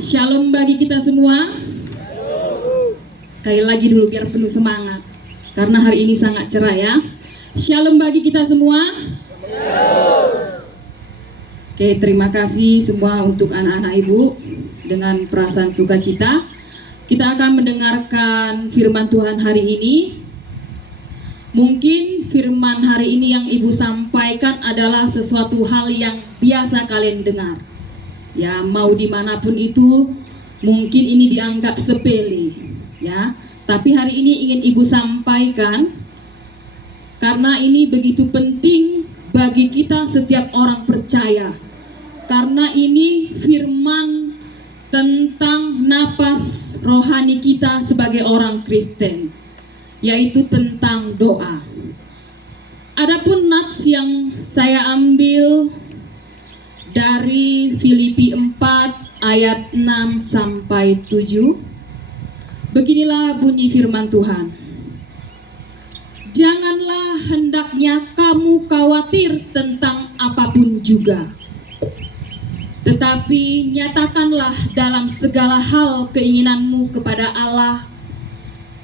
Shalom bagi kita semua. Sekali lagi dulu biar penuh semangat, karena hari ini sangat cerah ya. Shalom bagi kita semua. Oke, terima kasih semua untuk anak-anak ibu. Dengan perasaan sukacita kita akan mendengarkan firman Tuhan hari ini. Mungkin firman hari ini yang ibu sampaikan adalah sesuatu hal yang biasa kalian dengar. Ya, mau dimanapun itu, mungkin ini dianggap sepele, ya. Tapi hari ini ingin ibu sampaikan, karena ini begitu penting bagi kita setiap orang percaya. Karena ini firman tentang napas rohani kita sebagai orang Kristen, yaitu tentang doa. Adapun nats yang saya ambil dari Filipi 4 ayat 6 sampai 7. Beginilah bunyi firman Tuhan. Janganlah hendaknya kamu khawatir tentang apapun juga, tetapi nyatakanlah dalam segala hal keinginanmu kepada Allah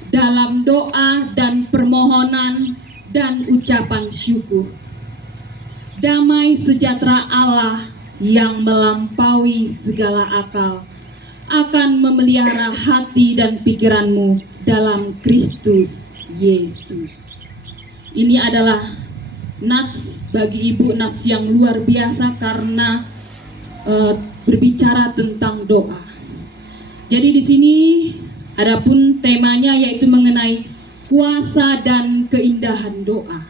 dalam doa dan permohonan dan ucapan syukur. Damai sejahtera Allah yang melampaui segala akal akan memelihara hati dan pikiranmu dalam Kristus Yesus. Ini adalah nats bagi ibu, nats yang luar biasa karena berbicara tentang doa. Jadi di sini adapun temanya yaitu mengenai kuasa dan keindahan doa.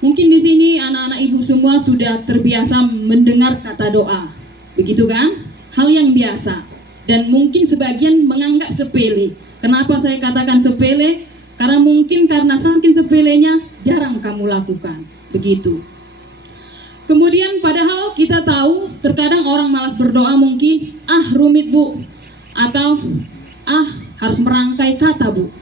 Mungkin di sini anak-anak ibu semua sudah terbiasa mendengar kata doa, begitu kan? Hal yang biasa dan mungkin sebagian menganggap sepele. Kenapa saya katakan sepele? Karena mungkin karena saking sepelenya jarang kamu lakukan, begitu. Kemudian padahal kita tahu terkadang orang malas berdoa mungkin rumit bu, atau harus merangkai kata bu.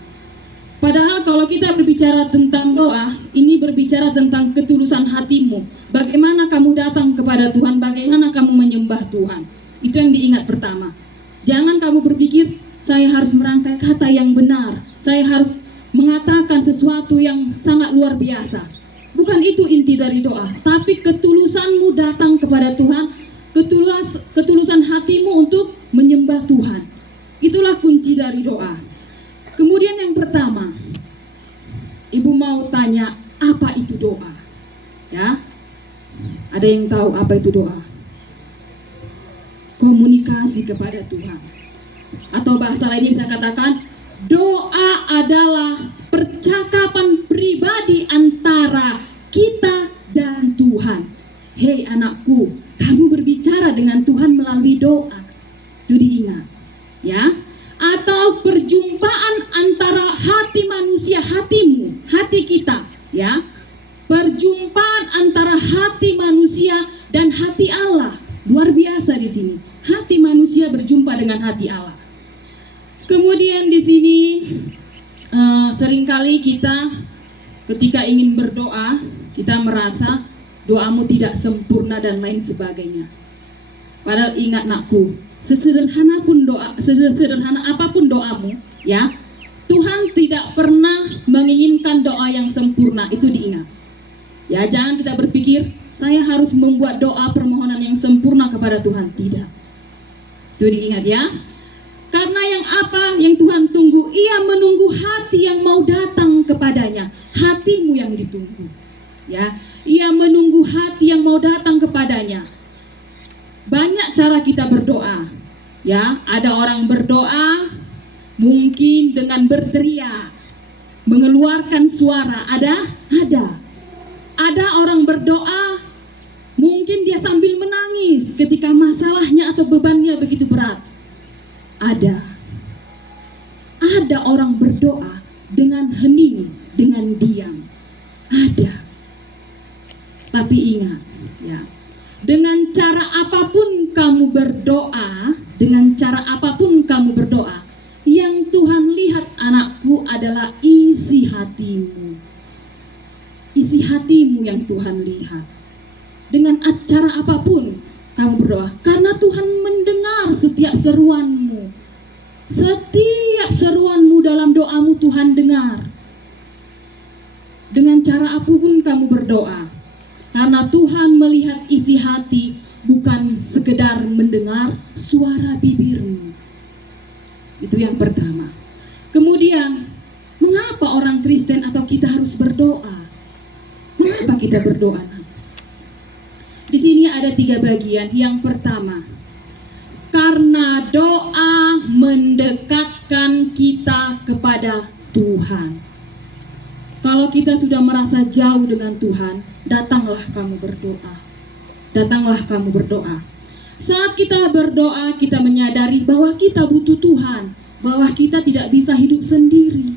Padahal kalau kita berbicara tentang doa, ini berbicara tentang ketulusan hatimu. Bagaimana kamu datang kepada Tuhan, bagaimana kamu menyembah Tuhan. Itu yang diingat pertama. Jangan kamu berpikir, saya harus merangkai kata yang benar, saya harus mengatakan sesuatu yang sangat luar biasa. Bukan itu inti dari doa, tapi ketulusanmu datang kepada Tuhan, ketulusan hatimu untuk menyembah Tuhan. Itulah kunci dari doa. Kemudian yang pertama, ibu mau tanya, apa itu doa? Ya, ada yang tahu apa itu doa? Komunikasi kepada Tuhan. Atau bahasa lainnya bisa katakan, doa adalah percakapan pribadi antara kita dan Tuhan. Hei anakku, kamu berbicara dengan Tuhan melalui doa. Itu diingat, ya. Atau perjumpaan antara hati manusia, hatimu, hati kita, ya. Perjumpaan antara hati manusia dan hati Allah. Luar biasa di sini. Hati manusia berjumpa dengan hati Allah. Kemudian di sini seringkali kita ketika ingin berdoa, kita merasa doamu tidak sempurna dan lain sebagainya. Padahal ingat nakku, sesederhana apapun doamu, ya, Tuhan tidak pernah menginginkan doa yang sempurna, itu diingat. Ya, jangan kita berpikir saya harus membuat doa permohonan yang sempurna kepada Tuhan, tidak. Itu diingat ya. Karena yang Tuhan tunggu, Ia menunggu hati yang mau datang kepadanya, hatimu yang ditunggu. Ya, Ia menunggu hati yang mau datang kepadanya. Banyak cara kita berdoa. Ya, ada orang berdoa mungkin dengan berteriak, mengeluarkan suara, ada. Ada orang berdoa mungkin dia sambil menangis ketika masalahnya atau bebannya begitu berat. Ada orang berdoa dengan hening, dengan diam. Ada. Tapi ingat, ya. Dengan cara apapun kamu berdoa, yang Tuhan lihat anakku adalah isi hatimu. Isi hatimu yang Tuhan lihat. Dengan cara apapun kamu berdoa, karena Tuhan mendengar setiap seruanmu. Setiap seruanmu dalam doamu Tuhan dengar. Dengan cara apapun kamu berdoa. Karena Tuhan melihat isi hati, bukan sekedar mendengar suara bibirmu. Itu yang pertama. Kemudian, mengapa orang Kristen atau kita harus berdoa? Mengapa kita berdoa? Di sini ada 3 bagian. Yang pertama, karena doa mendekatkan kita kepada Tuhan. Kalau kita sudah merasa jauh dengan Tuhan, datanglah kamu berdoa. Datanglah kamu berdoa. Saat kita berdoa, kita menyadari bahwa kita butuh Tuhan, bahwa kita tidak bisa hidup sendiri.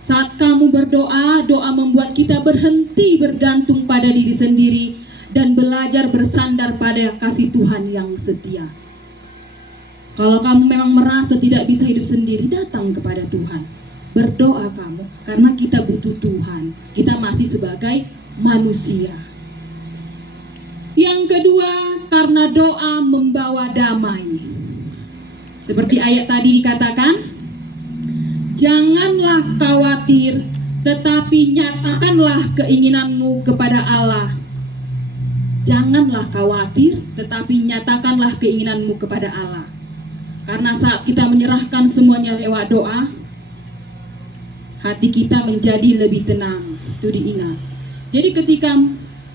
Saat kamu berdoa, doa membuat kita berhenti bergantung pada diri sendiri dan belajar bersandar pada kasih Tuhan yang setia. Kalau kamu memang merasa tidak bisa hidup sendiri, datang kepada Tuhan. Berdoa kamu, karena kita butuh Tuhan. Kita masih sebagai manusia. Yang kedua, karena doa membawa damai. Seperti ayat tadi dikatakan, janganlah khawatir, tetapi nyatakanlah keinginanmu kepada Allah. Janganlah khawatir, tetapi nyatakanlah keinginanmu kepada Allah. Karena saat kita menyerahkan semuanya lewat doa, hati kita menjadi lebih tenang. Itu diingat. Jadi ketika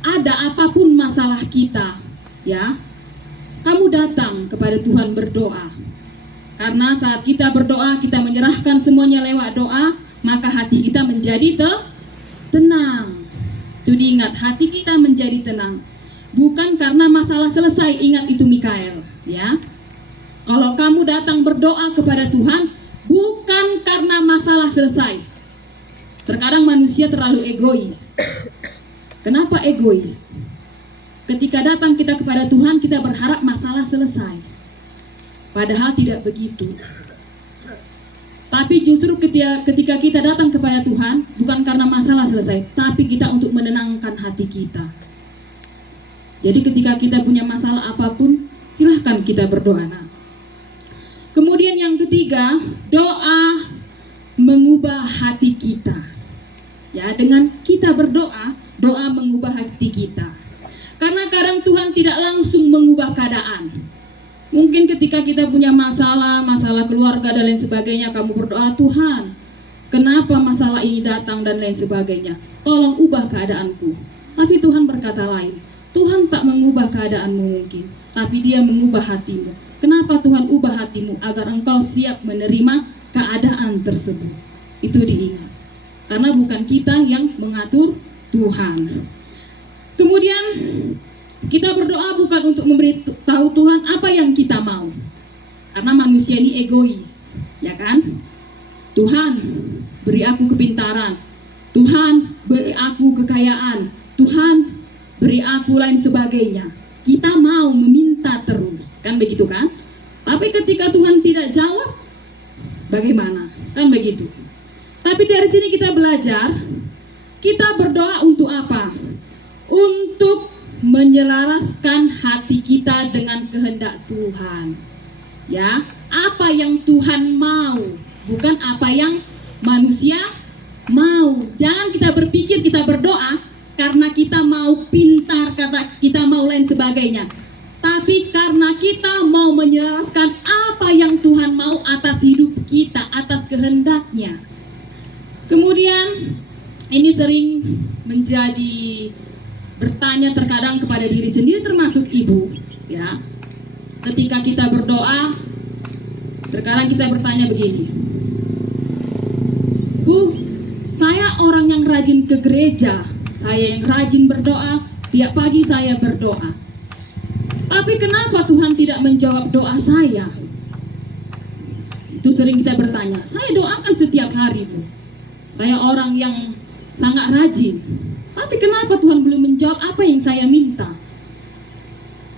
ada apapun masalah kita, ya, kamu datang kepada Tuhan berdoa. Karena saat kita berdoa, kita menyerahkan semuanya lewat doa, maka hati kita menjadi tenang. Itu diingat, hati kita menjadi tenang. Bukan karena masalah selesai, ingat itu Mikael, ya. Kalau kamu datang berdoa kepada Tuhan, bukan karena masalah selesai. Terkadang manusia terlalu egois. Kenapa egois? Ketika datang kita kepada Tuhan, kita berharap masalah selesai. Padahal tidak begitu. Tapi justru ketika kita datang kepada Tuhan, bukan karena masalah selesai, tapi kita untuk menenangkan hati kita. Jadi ketika kita punya masalah apapun, silahkan kita berdoa. Nah, kemudian yang ketiga, doa mengubah hati kita. Ya, dengan kita berdoa, doa mengubah hati kita. Karena kadang Tuhan tidak langsung mengubah keadaan. Mungkin ketika kita punya masalah keluarga dan lain sebagainya, kamu berdoa, Tuhan, kenapa masalah ini datang dan lain sebagainya. Tolong ubah keadaanku. Tapi Tuhan berkata lain. Tuhan tak mengubah keadaanmu mungkin, tapi Dia mengubah hatimu. Kenapa Tuhan ubah hatimu? Agar engkau siap menerima keadaan tersebut. Itu diingat. Karena bukan kita yang mengatur Tuhan. Kemudian kita berdoa bukan untuk memberitahu Tuhan apa yang kita mau. Karena manusia ini egois, ya kan? Tuhan, beri aku kepintaran. Tuhan, beri aku kekayaan. Tuhan, beri aku lain sebagainya. Kita mau meminta terus, kan begitu kan? Tapi ketika Tuhan tidak jawab, bagaimana? Kan begitu. Tapi dari sini kita belajar, kita berdoa untuk apa? Untuk menyelaraskan hati kita dengan kehendak Tuhan. Ya, apa yang Tuhan mau, bukan apa yang manusia mau. Jangan kita berpikir kita berdoa karena kita mau pintar, kata kita mau lain sebagainya. Tapi karena kita mau menyelaraskan apa yang Tuhan mau atas hidup kita, atas kehendaknya. Kemudian ini sering menjadi bertanya terkadang kepada diri sendiri, termasuk ibu, ya. Ketika kita berdoa, terkadang kita bertanya begini, Bu, saya orang yang rajin ke gereja, saya yang rajin berdoa, tiap pagi saya berdoa. Tapi kenapa Tuhan tidak menjawab doa saya? Itu sering kita bertanya. Saya doakan setiap hari, Bu. Saya orang yang sangat rajin. Tapi kenapa Tuhan belum menjawab apa yang saya minta?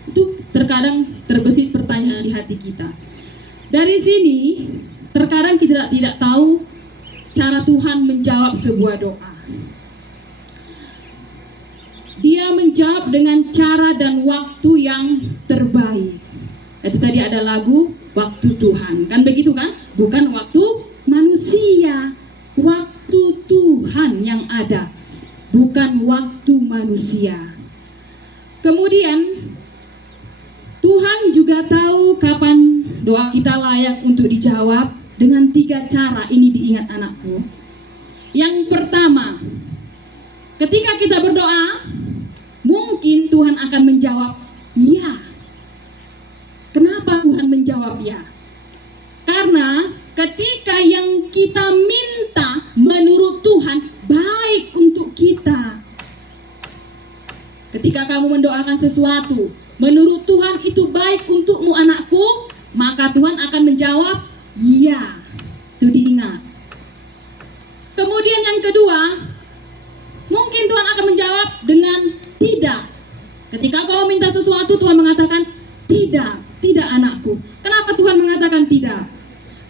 Itu terkadang terbesit pertanyaan di hati kita. Dari sini, terkadang kita tidak tahu cara Tuhan menjawab sebuah doa. Dia menjawab dengan cara dan waktu yang terbaik. Itu tadi ada lagu waktu Tuhan. Kan begitu kan? Bukan waktu manusia. Waktu Tuhan yang ada, bukan waktu manusia. Kemudian Tuhan juga tahu kapan doa kita layak untuk dijawab dengan 3 cara ini diingat anakku. Yang pertama, ketika kita berdoa, mungkin Tuhan akan menjawab ya. Kenapa Tuhan menjawab ya? Karena ketika yang kita minta menurut Tuhan baik untuk kita. Ketika kamu mendoakan sesuatu menurut Tuhan itu baik untukmu anakku, maka Tuhan akan menjawab iya. Itu diingat. Kemudian yang kedua, mungkin Tuhan akan menjawab dengan tidak. Ketika kau minta sesuatu, Tuhan mengatakan tidak anakku. Kenapa Tuhan mengatakan tidak?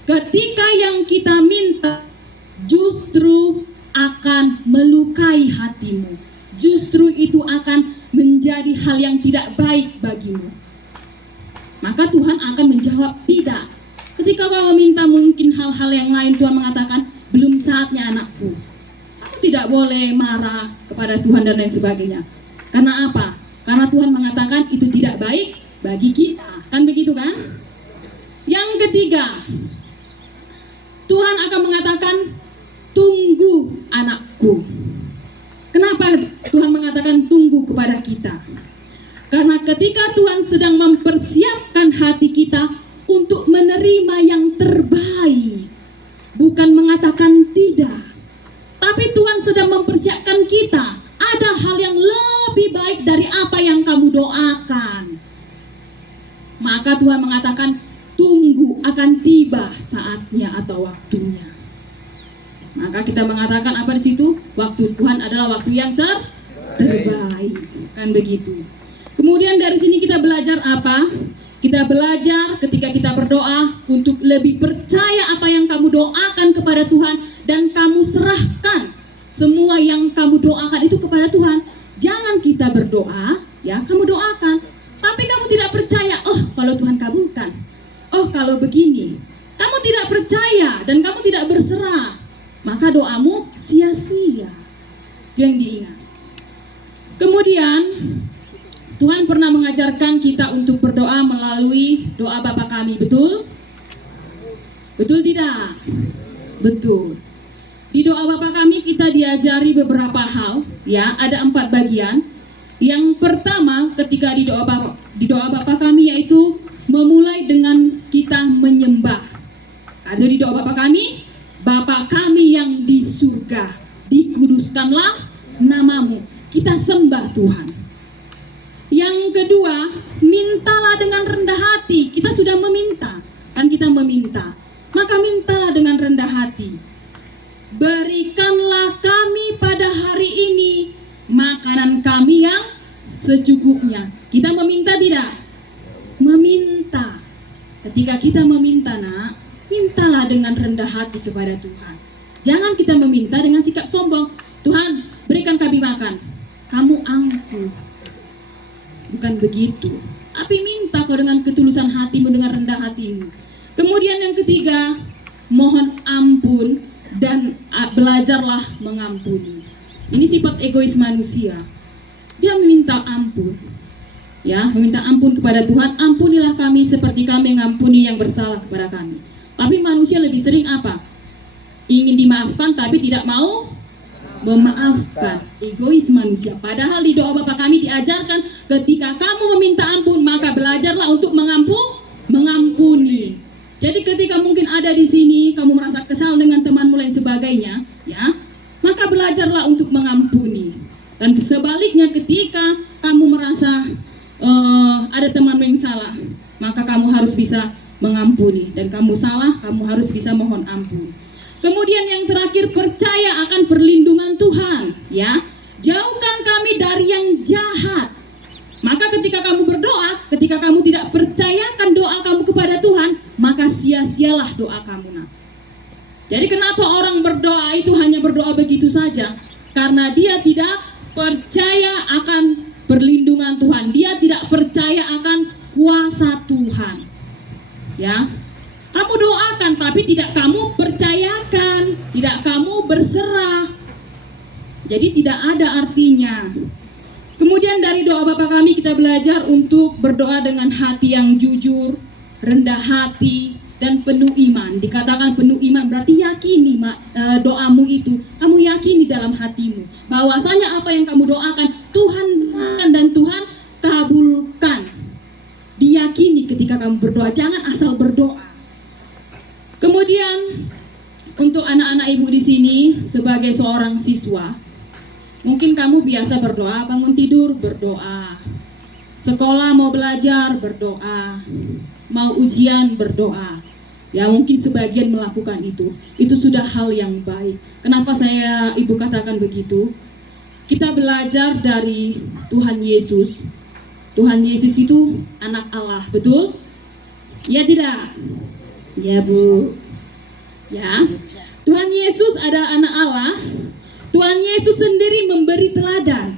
Ketika yang kita minta justru akan melukai hatimu. Justru itu akan menjadi hal yang tidak baik bagimu. Maka Tuhan akan menjawab tidak. Ketika kau meminta mungkin hal-hal yang lain, Tuhan mengatakan belum saatnya anakku. Kamu tidak boleh marah kepada Tuhan dan lain sebagainya. Karena apa? Karena Tuhan mengatakan itu tidak baik bagi kita. Kan begitu kan? Yang ketiga, Tuhan akan mengatakan tunggu anakku. Kenapa Tuhan mengatakan tunggu kepada kita? Karena ketika Tuhan sedang mempersiapkan hati kita untuk menerima yang terbaik, bukan mengatakan tidak, tapi Tuhan sedang mempersiapkan kita. Ada hal yang lebih baik dari apa yang kamu doakan. Maka Tuhan mengatakan tunggu, akan tiba saatnya atau waktunya. Maka kita mengatakan apa di situ? Waktu Tuhan adalah waktu yang terbaik. Kan begitu. Kemudian dari sini kita belajar apa? Kita belajar ketika kita berdoa untuk lebih percaya apa yang kamu doakan kepada Tuhan dan kamu serahkan semua yang kamu doakan itu kepada Tuhan. Jangan kita berdoa, ya, kamu doakan, tapi kamu tidak percaya. Oh, kalau Tuhan kabulkan. Oh, kalau begini. Kamu tidak percaya dan kamu tidak berserah. Maka doamu sia-sia. Itu yang diingat. Kemudian Tuhan pernah mengajarkan kita untuk berdoa melalui doa Bapa kami, betul? Betul tidak? Betul. Di doa Bapa kami kita diajari beberapa hal, ya, ada 4 bagian. Yang pertama ketika di doa Bapa kami yaitu memulai dengan kita menyembah. Kalau di doa Bapa kami, Bapa kami yang di surga, dikuduskanlah namamu. Kita sembah Tuhan. Yang kedua, mintalah dengan rendah hati. Kita sudah meminta, kan kita meminta. Maka mintalah dengan rendah hati. Berikanlah kami pada hari ini makanan kami yang secukupnya. Kita meminta tidak? Meminta. Ketika kita meminta, nak, mintalah dengan rendah hati kepada Tuhan. Jangan kita meminta dengan sikap sombong. Tuhan, berikan kami makan. Kamu angkuh. Bukan begitu. Tapi minta kau dengan ketulusan hatimu, dengan rendah hatimu. Kemudian yang ketiga, mohon ampun dan belajarlah mengampuni. Ini sifat egois manusia. Dia meminta ampun. Ya, meminta ampun kepada Tuhan. Ampunilah kami seperti kami mengampuni yang bersalah kepada kami. Tapi manusia lebih sering apa? Ingin dimaafkan tapi tidak mau memaafkan. Egois manusia. Padahal di doa Bapa kami diajarkan ketika kamu meminta ampun maka belajarlah untuk mengampuni. Jadi ketika mungkin ada di sini kamu merasa kesal dengan temanmu lain sebagainya, ya, maka belajarlah untuk mengampuni. Dan sebaliknya ketika kamu merasa ada temanmu yang salah, maka kamu harus bisa mengampuni. Dan kamu salah, kamu harus bisa mohon ampun. Kemudian yang terakhir, percaya akan perlindungan Tuhan, ya. Jauhkan kami dari yang jahat. Maka ketika kamu berdoa, ketika kamu tidak percayakan doa kamu kepada Tuhan, maka sia-sialah doa kamu, nak. Jadi kenapa orang berdoa itu hanya berdoa begitu saja? Karena dia tidak percaya akan perlindungan Tuhan. Dia tidak percaya akan kuasa Tuhan. Ya. Kamu doakan tapi tidak kamu percayakan, tidak kamu berserah. Jadi tidak ada artinya. Kemudian dari doa Bapa kami kita belajar untuk berdoa dengan hati yang jujur, rendah hati, dan penuh iman. Dikatakan penuh iman berarti yakini doamu itu. Kamu yakini dalam hatimu bahwasanya apa yang kamu doakan Tuhan dan Tuhan kabulkan. Diyakini ketika kamu berdoa, jangan asal berdoa. Kemudian untuk anak-anak ibu di sini sebagai seorang siswa, mungkin kamu biasa berdoa, bangun tidur berdoa, sekolah mau belajar berdoa, mau ujian berdoa. Ya mungkin sebagian melakukan itu. Itu sudah hal yang baik. Kenapa ibu katakan begitu? Kita belajar dari Tuhan Yesus. Tuhan Yesus itu anak Allah, betul? Ya tidak? Ya Bu. Ya. Tuhan Yesus adalah anak Allah. Tuhan Yesus sendiri memberi teladan.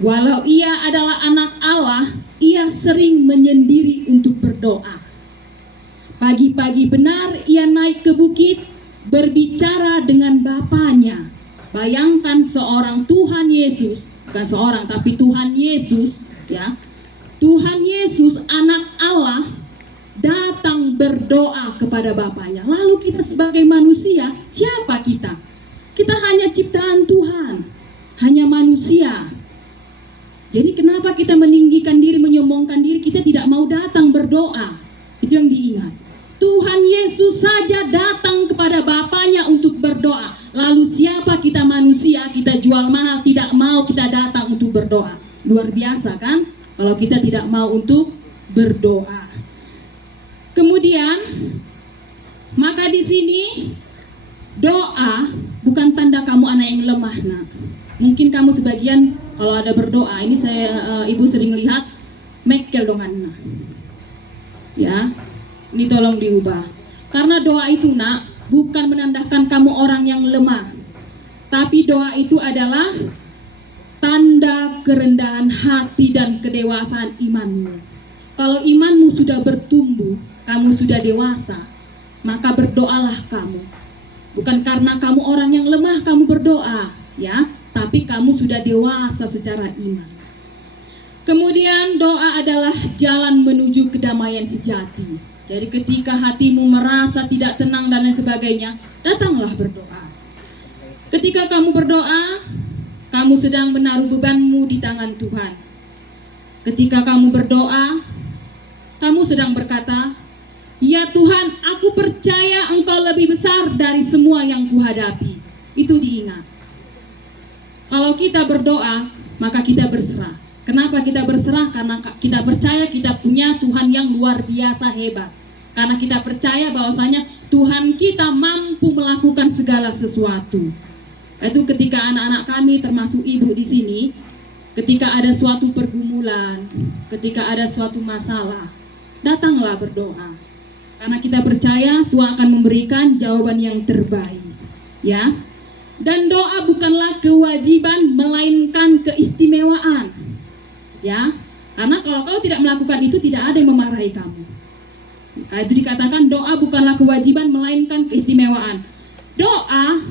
Walau ia adalah anak Allah, ia sering menyendiri untuk berdoa. Pagi-pagi benar ia naik ke bukit berbicara dengan Bapanya. Bayangkan seorang Tuhan Yesus, bukan seorang tapi Tuhan Yesus, ya. Tuhan Yesus anak Allah datang berdoa kepada Bapanya. Lalu kita sebagai manusia, siapa kita? Kita hanya ciptaan Tuhan, hanya manusia. Jadi kenapa kita meninggikan diri, menyombongkan diri, kita tidak mau datang berdoa? Itu yang diingat. Tuhan Yesus saja datang kepada Bapanya untuk berdoa. Lalu siapa kita manusia, kita jual mahal, tidak mau kita datang untuk berdoa. Luar biasa kan? Kalau kita tidak mau untuk berdoa. Kemudian, maka di sini doa bukan tanda kamu anak yang lemah, nak. Mungkin kamu sebagian kalau ada berdoa, ini ibu sering lihat mekel dong anak. Ya, ini tolong diubah. Karena doa itu, nak, bukan menandakan kamu orang yang lemah. Tapi doa itu adalah tanda kerendahan hati dan kedewasaan imanmu. Kalau imanmu sudah bertumbuh, kamu sudah dewasa, maka berdoalah kamu. Bukan karena kamu orang yang lemah kamu berdoa, ya, tapi kamu sudah dewasa secara iman. Kemudian doa adalah jalan menuju kedamaian sejati. Jadi ketika hatimu merasa tidak tenang dan lain sebagainya, datanglah berdoa. Ketika kamu berdoa, kamu sedang menaruh bebanmu di tangan Tuhan. Ketika kamu berdoa, kamu sedang berkata, "Ya Tuhan, aku percaya Engkau lebih besar dari semua yang kuhadapi." Itu diingat. Kalau kita berdoa, maka kita berserah. Kenapa kita berserah? Karena kita percaya kita punya Tuhan yang luar biasa hebat. Karena kita percaya bahwasanya Tuhan kita mampu melakukan segala sesuatu. Itu ketika anak-anak kami termasuk ibu di sini, ketika ada suatu pergumulan, ketika ada suatu masalah, datanglah berdoa. Karena kita percaya Tuhan akan memberikan jawaban yang terbaik, ya. Dan doa bukanlah kewajiban melainkan keistimewaan, ya. Karena kalau kau tidak melakukan itu, tidak ada yang memarahi kamu. Maka itu dikatakan doa bukanlah kewajiban melainkan keistimewaan. Doa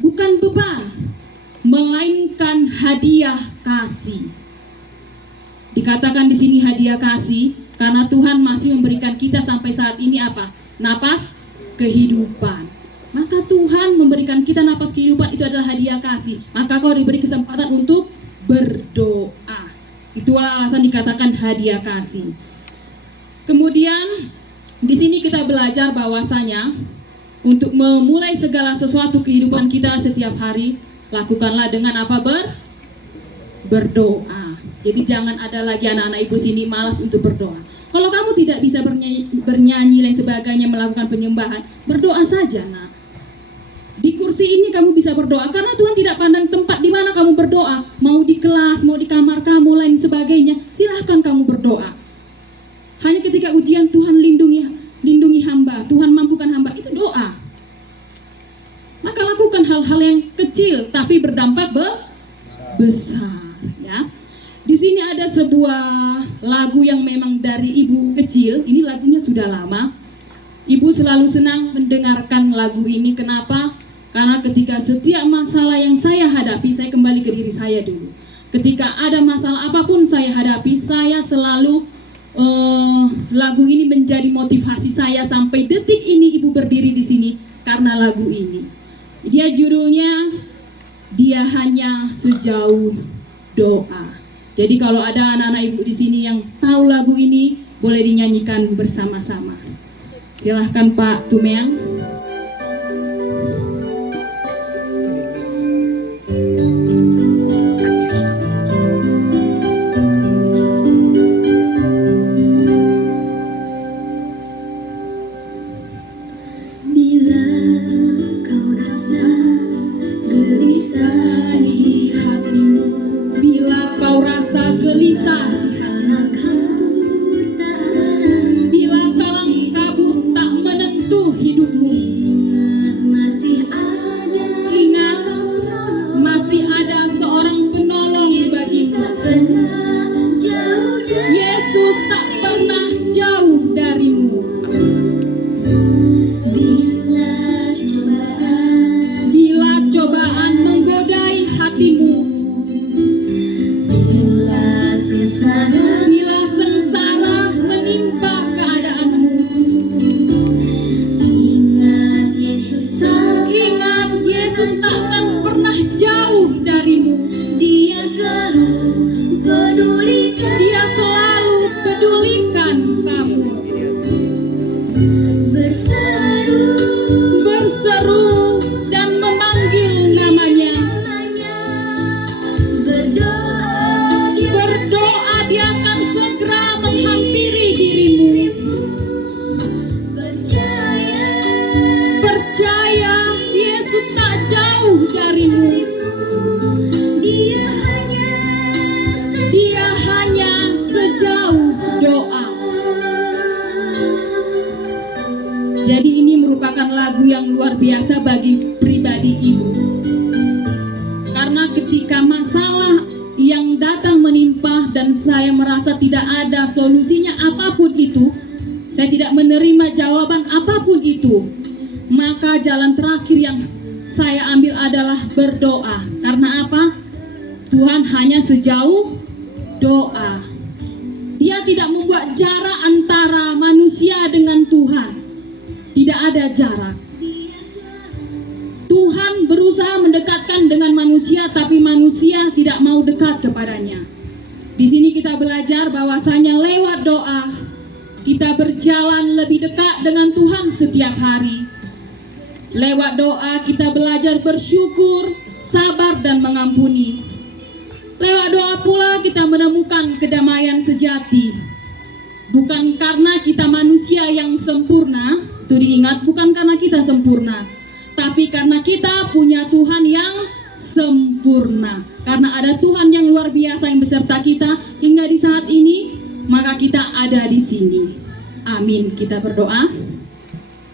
bukan beban, melainkan hadiah kasih. Dikatakan di sini hadiah kasih karena Tuhan masih memberikan kita sampai saat ini apa? Napas kehidupan. Maka Tuhan memberikan kita napas kehidupan, itu adalah hadiah kasih. Maka kau diberi kesempatan untuk berdoa. Itulah alasan dikatakan hadiah kasih. Kemudian di sini kita belajar bahwasanya untuk memulai segala sesuatu kehidupan kita setiap hari, lakukanlah dengan apa? Berdoa. Jadi jangan ada lagi anak-anak ibu sini malas untuk berdoa. Kalau kamu tidak bisa bernyanyi dan sebagainya, melakukan penyembahan, berdoa saja, nak. Di kursi ini kamu bisa berdoa karena Tuhan tidak pandang tempat di mana kamu berdoa. Mau di kelas, mau di kamar kamu, lain sebagainya, silahkan kamu berdoa. Hanya ketika ujian Tuhan lindungi hamba, Tuhan mampukan hamba, itu doa. Maka lakukan hal-hal yang kecil tapi berdampak besar, ya. Di sini ada sebuah lagu yang memang dari ibu kecil. Ini lagunya sudah lama. Ibu selalu senang mendengarkan lagu ini. Kenapa? Karena ketika setiap masalah yang saya hadapi, saya kembali ke diri saya dulu. Ketika ada masalah apapun saya hadapi, saya selalu lagu ini menjadi motivasi saya sampai detik ini ibu berdiri di sini karena lagu ini. Dia judulnya Dia Hanya Sejauh Doa. Jadi kalau ada anak-anak ibu di sini yang tahu lagu ini, boleh dinyanyikan bersama-sama. Silahkan Pak Tumeang. Dia hanya sejauh doa. Jadi ini merupakan lagu yang luar biasa bagi pribadi ibu. Karena ketika masalah yang datang menimpa dan saya merasa tidak ada solusinya apapun itu, saya tidak menerima jawaban apapun itu, maka jalan terakhir yang saya ambil adalah berdoa. Karena apa? Tuhan hanya sejauh doa. Dia tidak membuat jarak antara manusia dengan Tuhan. Tidak ada jarak. Tuhan berusaha mendekatkan dengan manusia, tapi manusia tidak mau dekat kepadanya. Di sini kita belajar bahwasanya lewat doa kita berjalan lebih dekat dengan Tuhan setiap hari. Lewat doa kita belajar bersyukur, sabar dan mengampuni. Lewat doa pula kita menemukan kedamaian sejati. Bukan karena kita manusia yang sempurna, itu diingat, bukan karena kita sempurna, tapi karena kita punya Tuhan yang sempurna. Karena ada Tuhan yang luar biasa yang beserta kita hingga di saat ini, maka kita ada di sini. Amin. Kita berdoa.